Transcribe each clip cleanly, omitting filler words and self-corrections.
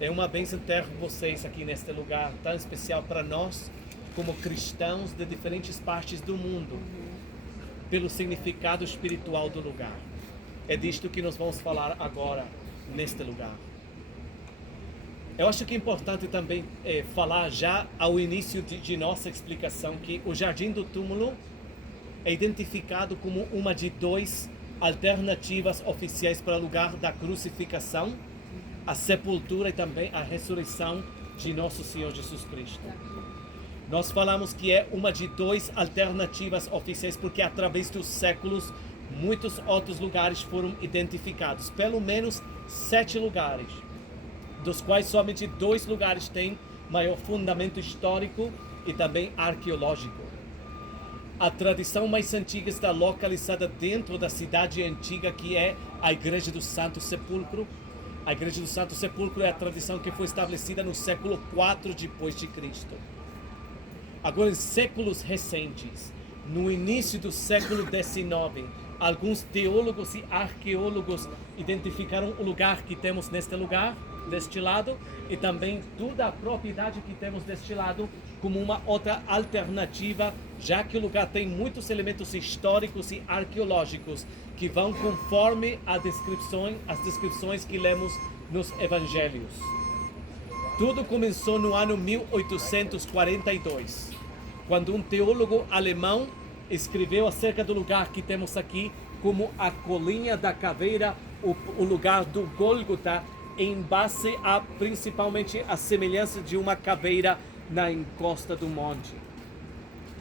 É uma bênção ter vocês aqui neste lugar tão especial para nós, como cristãos de diferentes partes do mundo, pelo significado espiritual do lugar. É disto que nós vamos falar agora, neste lugar. Eu acho que é importante também falar já ao início de nossa explicação que o Jardim do Túmulo é identificado como uma de duas alternativas oficiais para o lugar da crucificação, a sepultura e também a ressurreição de nosso Senhor Jesus Cristo. Nós falamos que é uma de duas alternativas oficiais porque através dos séculos muitos outros lugares foram identificados, pelo menos 7 lugares, dos quais somente 2 lugares têm maior fundamento histórico e também arqueológico. A tradição mais antiga está localizada dentro da cidade antiga, que é a Igreja do Santo Sepulcro. A Igreja do Santo Sepulcro é a tradição que foi estabelecida no século IV depois de Cristo. Agora, em séculos recentes, no início do século XIX, alguns teólogos e arqueólogos identificaram o lugar que temos neste lugar, deste lado, e também toda a propriedade que temos deste lado como uma outra alternativa, já que o lugar tem muitos elementos históricos e arqueológicos que vão conforme as descrições que lemos nos evangelhos. Tudo começou no ano 1842, quando um teólogo alemão escreveu acerca do lugar que temos aqui como a Colinha da Caveira, o lugar do Gólgota, em base a principalmente a semelhança de uma caveira na encosta do monte.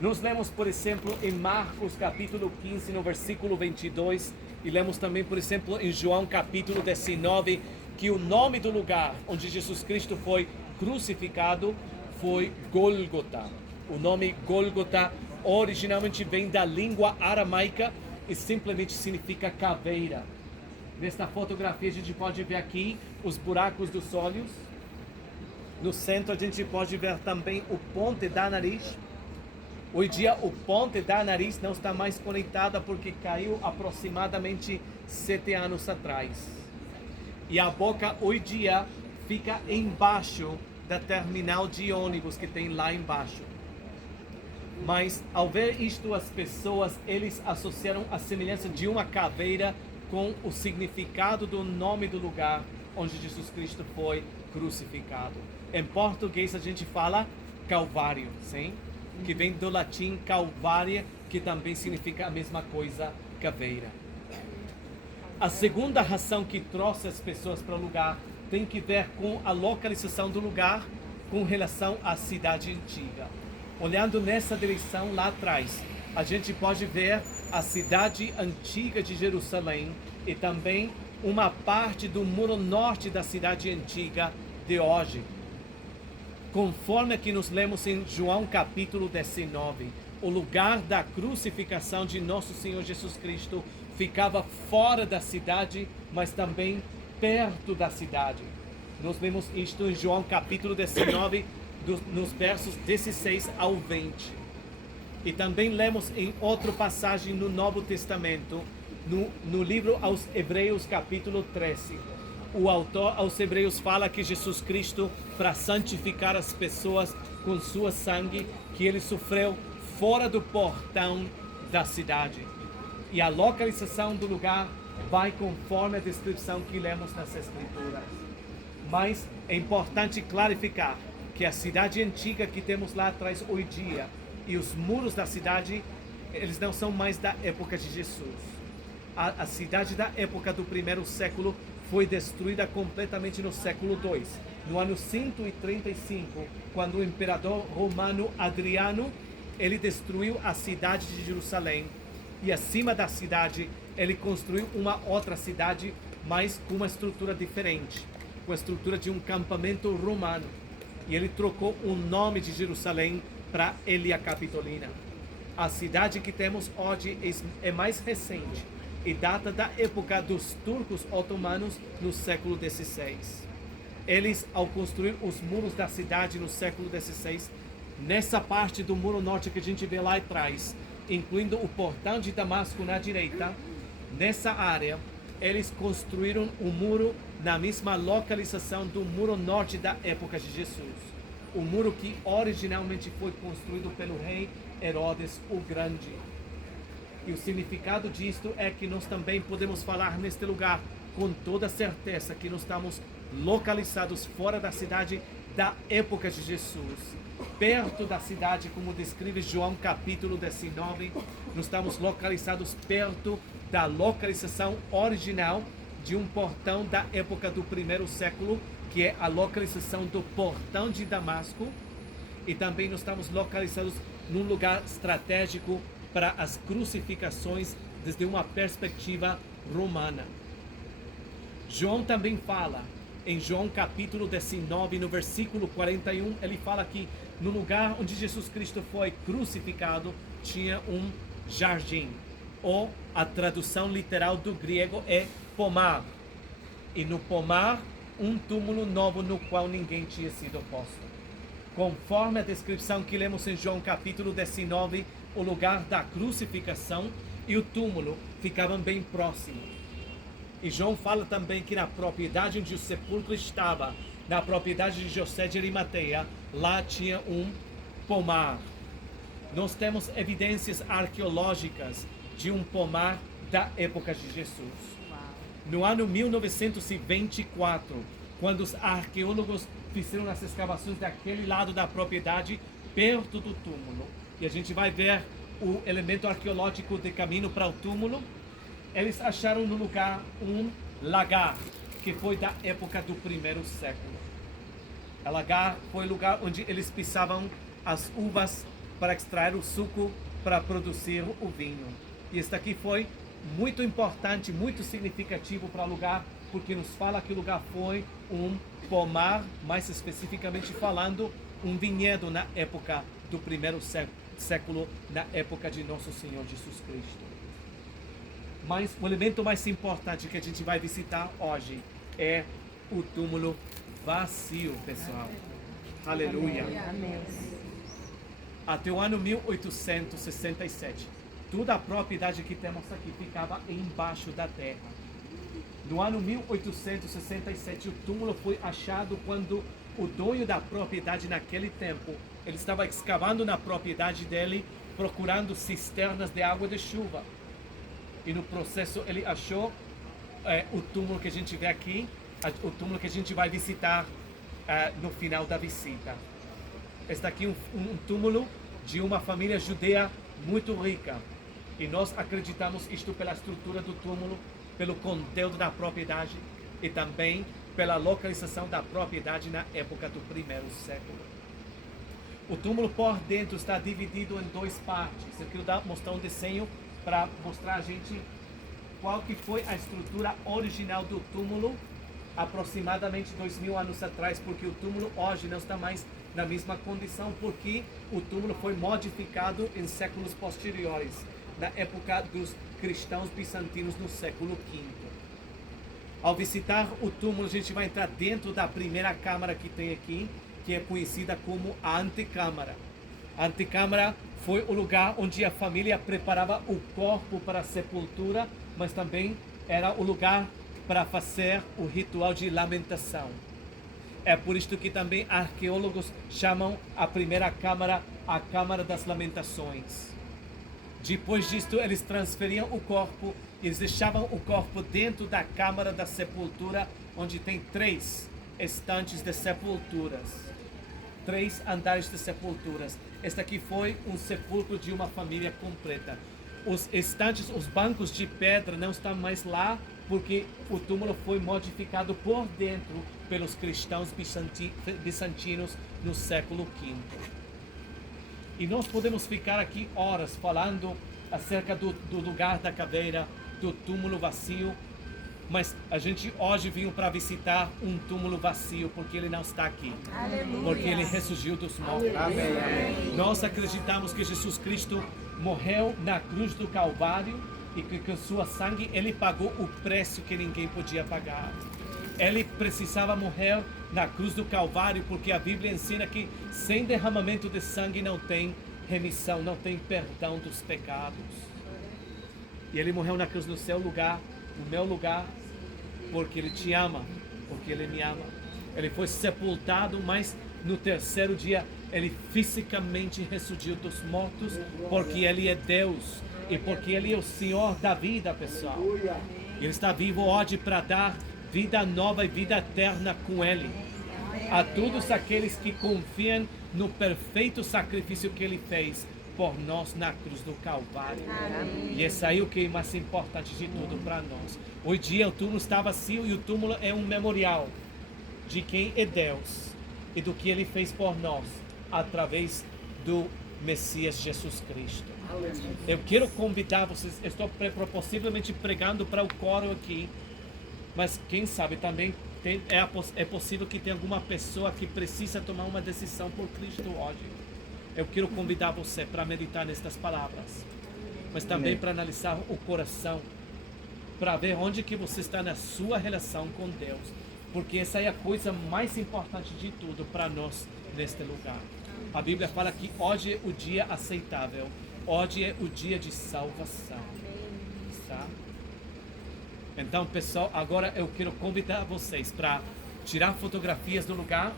Nós lemos, por exemplo, em Marcos capítulo 15, no versículo 22, e lemos também, por exemplo, em João capítulo 19, que o nome do lugar onde Jesus Cristo foi crucificado foi Gólgota. O nome Gólgota originalmente vem da língua aramaica e simplesmente significa caveira. Nesta fotografia a gente pode ver aqui os buracos dos olhos. No centro a gente pode ver também o ponte da nariz. Hoje em dia o ponte da nariz não está mais conectada porque caiu aproximadamente 7 anos atrás. E a boca hoje em dia fica embaixo da terminal de ônibus que tem lá embaixo. Mas ao ver isto, as pessoas, eles associaram a semelhança de uma caveira com o significado do nome do lugar onde Jesus Cristo foi crucificado. Em português a gente fala Calvário, sim? Que vem do latim Calvária, que também significa a mesma coisa, caveira. A segunda razão que trouxe as pessoas para o lugar tem que ver com a localização do lugar com relação à cidade antiga. Olhando nessa direção lá atrás, a gente pode ver a cidade antiga de Jerusalém e também uma parte do muro norte da cidade antiga de hoje. Conforme que nos lemos em João capítulo 19, o lugar da crucificação de nosso Senhor Jesus Cristo ficava fora da cidade, mas também perto da cidade. Nós lemos isto em João capítulo 19, nos versos 16 ao 20. E também lemos em outra passagem no Novo Testamento, no livro aos Hebreus capítulo 13. O autor aos Hebreus fala que Jesus Cristo, para santificar as pessoas com sua sangue, que ele sofreu fora do portão da cidade. E a localização do lugar vai conforme a descrição que lemos nas Escrituras. Mas é importante clarificar que a cidade antiga que temos lá atrás hoje em dia e os muros da cidade, eles não são mais da época de Jesus. A cidade da época do primeiro século foi destruída completamente no século II. No ano 135, quando o imperador romano Adriano, ele destruiu a cidade de Jerusalém. E acima da cidade, ele construiu uma outra cidade, mas com uma estrutura diferente, com a estrutura de um campamento romano. E ele trocou o nome de Jerusalém para Elia Capitolina. A cidade que temos hoje é mais recente e data da época dos turcos otomanos no século XVI. Eles, ao construir os muros da cidade no século XVI, nessa parte do muro norte que a gente vê lá atrás, incluindo o portão de Damasco na direita, nessa área, eles construíram um muro na mesma localização do muro norte da época de Jesus. O muro que originalmente foi construído pelo rei Herodes o Grande. E o significado disto é que nós também podemos falar neste lugar com toda certeza que nós estamos localizados fora da cidade da época de Jesus, perto da cidade, como descreve João capítulo 19, nós estamos localizados perto da localização original de um portão da época do primeiro século, que é a localização do portão de Damasco, e também nós estamos localizados num lugar estratégico para as crucificações desde uma perspectiva romana. João também fala, em João capítulo 19, no versículo 41, ele fala que no lugar onde Jesus Cristo foi crucificado, tinha um jardim, ou a tradução literal do grego é pomar. E no pomar, um túmulo novo no qual ninguém tinha sido posto. Conforme a descrição que lemos em João capítulo 19, o lugar da crucificação e o túmulo ficavam bem próximos. E João fala também que na propriedade onde o sepulcro estava, na propriedade de José de Arimateia, lá tinha um pomar. Nós temos evidências arqueológicas de um pomar da época de Jesus. No ano 1924, quando os arqueólogos fizeram as escavações daquele lado da propriedade, perto do túmulo, e a gente vai ver o elemento arqueológico de caminho para o túmulo, eles acharam no lugar um lagar, que foi da época do primeiro século. O lagar foi o lugar onde eles pisavam as uvas para extrair o suco para produzir o vinho. E este aqui foi muito importante, muito significativo para o lugar, porque nos fala que o lugar foi um pomar, mais especificamente falando, um vinhedo na época do primeiro século, na época de nosso Senhor Jesus Cristo. Mas o elemento mais importante que a gente vai visitar hoje é o túmulo vazio, pessoal. Aleluia. Amém. Até o ano 1867, toda a propriedade que temos aqui ficava embaixo da terra. No ano 1867, o túmulo foi achado quando o dono da propriedade naquele tempo, ele estava escavando na propriedade dele, procurando cisternas de água de chuva. E no processo ele achou o túmulo que a gente vê aqui, o túmulo que a gente vai visitar no final da visita. Este aqui é um túmulo de uma família judeia muito rica. E nós acreditamos isto pela estrutura do túmulo, pelo conteúdo da propriedade e também pela localização da propriedade na época do primeiro século. O túmulo por dentro está dividido em duas partes. Eu quero mostrar um desenho para mostrar a gente qual que foi a estrutura original do túmulo aproximadamente 2000 anos atrás, porque o túmulo hoje não está mais na mesma condição, porque o túmulo foi modificado em séculos posteriores, na época dos cristãos bizantinos no século V. Ao visitar o túmulo, a gente vai entrar dentro da primeira câmara que tem aqui, que é conhecida como a antecâmara. A antecâmara foi o lugar onde a família preparava o corpo para a sepultura, mas também era o lugar para fazer o ritual de lamentação. É por isto que também arqueólogos chamam a primeira câmara a Câmara das Lamentações. Depois disto, eles transferiam o corpo, eles deixavam o corpo dentro da Câmara da Sepultura, onde tem 3 estantes de sepulturas. 3 andares de sepulturas. Este aqui foi um sepulcro de uma família completa. Os estantes, os bancos de pedra não estão mais lá, porque o túmulo foi modificado por dentro pelos cristãos bizantinos no século V. E nós podemos ficar aqui horas falando acerca do lugar da caveira, do túmulo vazio, mas a gente hoje veio para visitar um túmulo vazio, porque ele não está aqui. Aleluia. Porque ele ressurgiu dos mortos. Amém. Nós acreditamos que Jesus Cristo morreu na cruz do Calvário e que com sua sangue ele pagou o preço que ninguém podia pagar. Ele precisava morrer na cruz do Calvário, porque a Bíblia ensina que sem derramamento de sangue não tem remissão, não tem perdão dos pecados. E ele morreu na cruz no seu lugar, no meu lugar, porque ele te ama porque Ele me ama. Ele foi sepultado, mas no terceiro dia Ele fisicamente ressurgiu dos mortos, porque Ele é Deus e porque Ele é o Senhor da vida, pessoal. Ele está vivo hoje para dar vida nova e vida eterna com Ele. A todos aqueles que confiam no perfeito sacrifício que Ele fez por nós na cruz do Calvário. E esse aí é o que é mais importante de tudo para nós. Hoje dia o túmulo está vazio e o túmulo é um memorial de quem é Deus e do que Ele fez por nós através do Messias Jesus Cristo. Eu quero convidar vocês, estou possivelmente pregando para o coro aqui, mas quem sabe também é possível que tenha alguma pessoa que precisa tomar uma decisão por Cristo hoje. Eu quero convidar você para meditar nestas palavras, mas também para analisar o coração, para ver onde que você está na sua relação com Deus, porque essa é a coisa mais importante de tudo para nós neste lugar. A Bíblia fala que hoje é o dia aceitável, hoje é o dia de salvação. Tá? Então, pessoal, agora eu quero convidar vocês para tirar fotografias do lugar.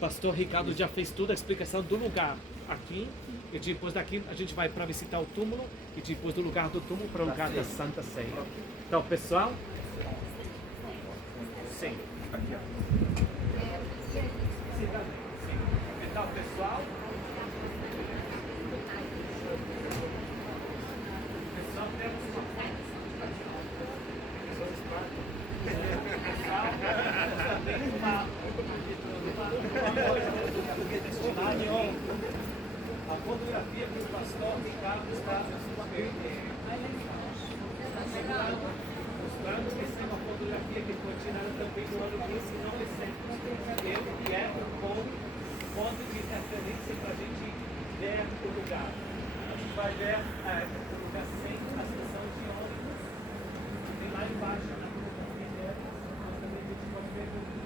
Pastor Ricardo já fez toda a explicação do lugar aqui. E depois daqui a gente vai para visitar o túmulo. E depois do lugar do túmulo para o lugar da Santa Ceia. Então, pessoal. Sim. Aqui, ó. Sim. Então, pessoal. Pessoal, temos uma a fotografia que o pastor Ricardo está mostrando que essa é uma fotografia que foi tirada também no ano 1900. Ele é um bom ponto de referência para a gente ver o lugar. A gente vai ver o lugar sem a estação de ônibus, que tem lá embaixo na rua da Figueira. Mas também a gente pode ver o lugar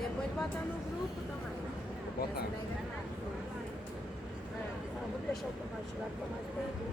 Depois bota no grupo também. Vou botar. Vou deixar o tomate lá para mais tempo.